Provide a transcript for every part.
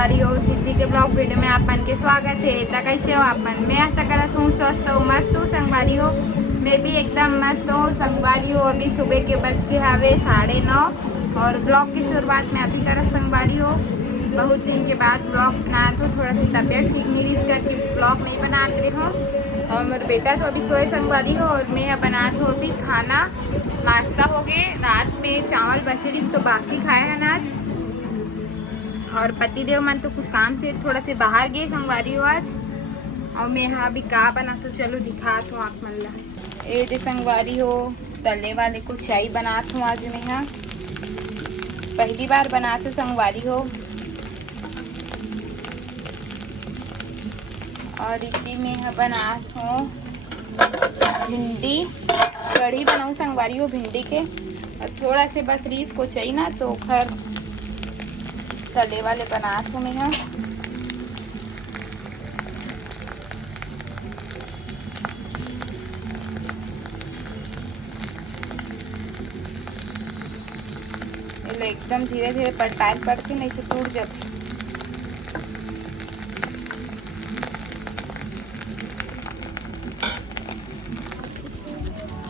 संगवारी हो सिद्धि के ब्लॉग वीडियो में आपन के स्वागत है। तो कैसे हो आपन? मैं आशा करत हूँ स्वस्थ हूँ, मस्त हूँ संगवारी हो। मैं भी एकदम मस्त हूँ संगवारी हो। अभी सुबह के बज के हवे 9:30 और ब्लॉग की शुरुआत में अभी करत संगवारी हो। बहुत दिन के बाद ब्लॉग बनात हो, थोड़ा सी तबीयत ठीक नहीं इस करके ब्लॉग नहीं बनात रही हूँ। और मेरा बेटा तो अभी सोए संगवारी हो और मैं बनात हो अभी खाना। नाश्ता हो गए, रात में चावल बचे रही तो बासी खाए हैं आज। और पतिदेव मन तो कुछ काम से थोड़ा से बाहर गए संगवारी हो आज। और मैं यहाँ अभी का बना तो चलो दिखात हूँ आप मन ला। ये दे संगवारी हो तले वाले को चाय बनात हूँ आज मैं यहाँ पहली बार बनात हूँ संगवारी हो। और इसी में यहाँ बनात हूँ भिंडी कढ़ी बनाऊँ संगवारी हो भिंडी के। और थोड़ा से बस रीस को चाहिए ना तो खैर तले वाले बनात हूँ मैं यहाँ। एकदम धीरे धीरे पलटाए पड़ती नहीं तो टूट जाती।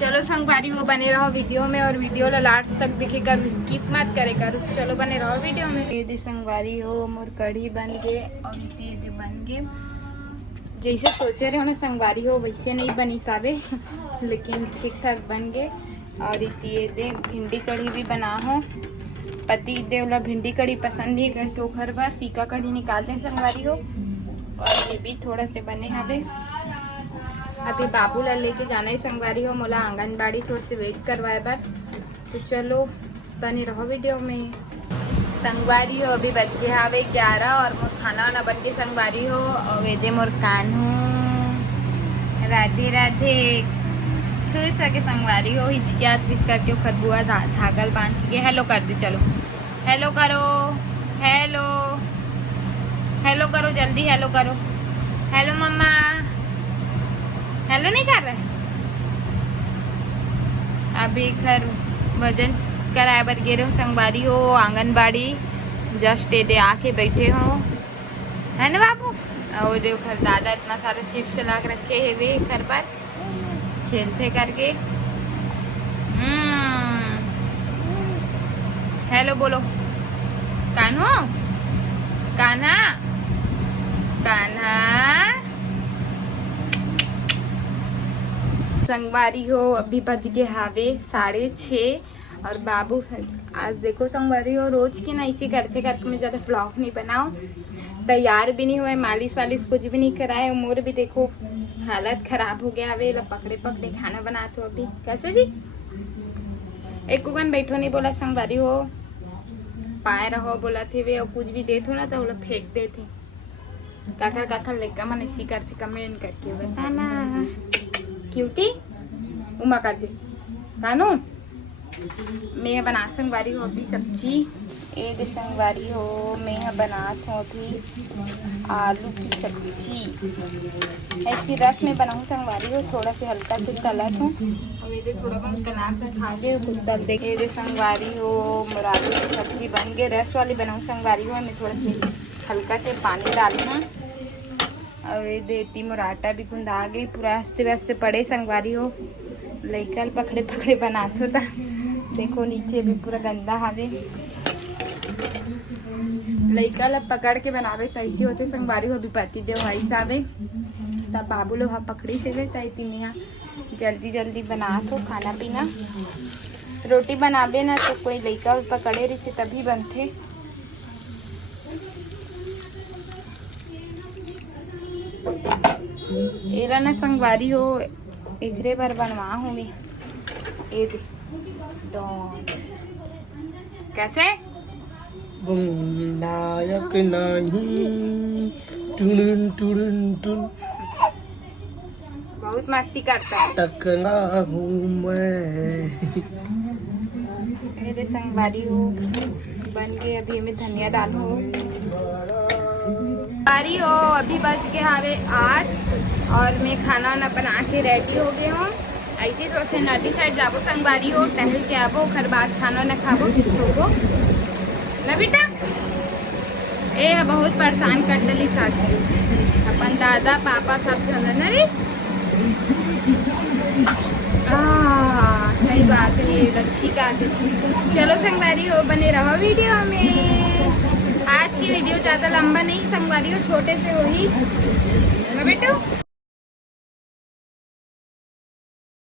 चलो संगवारी हो बने रहो वीडियो में और वीडियो ला लास्ट तक देखे कर, स्किप मत करे कर। चलो बने रहो वीडियो में। ये दे संगवारी हो मोर कढ़ी बन गए और ये दे बन गए जैसे सोचे रहे हो ना संगवारी हो वैसे नहीं बनी साबे लेकिन ठीक ठाक बन गए। और ये दे भिंडी कढ़ी भी बना हो। पति देवला भिंडी कढ़ी पसंद नहीं करके ओखर बार फीका कढ़ी निकालते हैं संगवारी हो। और ये भी थोड़ा से बने हवे। अभी बाबू ला लेके जाना ही संगवारी हो मोला आंगनबाड़ी थोड़ा से वेट करवाए बर। तो चलो बने रहो वीडियो में संगवारी हो। अभी बज गए हवे 11 और मोर खाना वाना बन के संगवारी हो। और वे दे मोर कान्हू राधे राधे खुश के संगवारी हो हिचकियात पिस करके खरबुआ धागल बांध के हेलो कर दे। चलो हेलो करो, हेलो हेलो करो, जल्दी हेलो करो। हेलो मम्मा, हेलो नहीं कर रहे। अभी घर वजन कराए बर गे रहे संगवारी हो आंगनबाड़ी जस्ट दे आके बैठे हो है ना बाबू। और देखो घर दादा इतना सारा चिप्स ला के रखे है वे घर पास खेलते करके। हेलो बोलो कान्हू, कान्हा कान्हा। संगवारी हो अभी बज गए हावे 6:30 और बाबू आज देखो संगवारी हो रोज की ना इसी करते करके मैं ज़्यादा व्लॉग नहीं बनाऊँ। तैयार भी नहीं हुए, मालिश वालिश कुछ भी नहीं कराए। और मोर भी देखो हालत खराब हो गया हवे। पकड़े पकड़े खाना बनाते हो अभी कैसे जी। एक कुगन बैठो नहीं बोला संगवारी हो, पाए रहो बोला थे वे। और कुछ भी देते हो ना तो वो फेंक देते। काका काका लेकर मन इसी करते कमेंट करके बताना। क्यूटी उमा कर दे कानू। मैं बना संगवारी हो अभी सब्जी। ये दे संगवारी हो मैं यहाँ बनात हूँ अभी आलू की सब्जी। ऐसी रस में बनाऊँ संगवारी हो, थोड़ा से हल्का से तलत हूँ। और ये थोड़ा बहुत कला कर खा दे कुछ तल दे। ये दे संगवारी हो मोर आलू की सब्जी बन गए। रस वाली बनाऊँ संगवारी हो मैं थोड़ा से हल्का से पानी डालना। और ये देती मोर आटा भी गुंदा गई पूरा हंसते वस्ते पड़े संगवारी हो। लइकल पकड़े पकड़े बनाते होता देखो नीचे भी पूरा गंदा हावे। लइका ला पकड़ के बनावे तो ऐसी होते संगवारी हो। अभी पति देव भाई साहब तब बाबू लोग पकड़ी से वे तई में जल्दी जल्दी बना तो खाना पीना। रोटी बनाबे ना तो कोई लइका पकड़े रही तभी बनते। एला ना संगवारी हो एघरे बार बनवा हूँ मैं। ये दे कैसे नायक नहीं टुन टुन टुन बहुत मस्ती करता है। टकरा हूँ मैं। मेरे संगवारी हो बन गए। अभी मैं धनिया डालू बारी हो। अभी बज के हावे 8 और मैं खाना वाना बना के रेडी हो गए हूँ। ऐसे थोड़ा से नदी साइड जाबो संगवारी हो, टहल के आबो, ओखर बाद खाना वाना खाबो फिर सोबो ना बेटा। ए बहुत परेशान कर डली सासू अपन दादा पापा सब चलन रे। सही बात है, ये अच्छी बात है। चलो संगवारी हो, बने रहो वीडियो में। आज की वीडियो ज़्यादा लंबा नहीं संगवारी हो, छोटे से हो ही बेटू।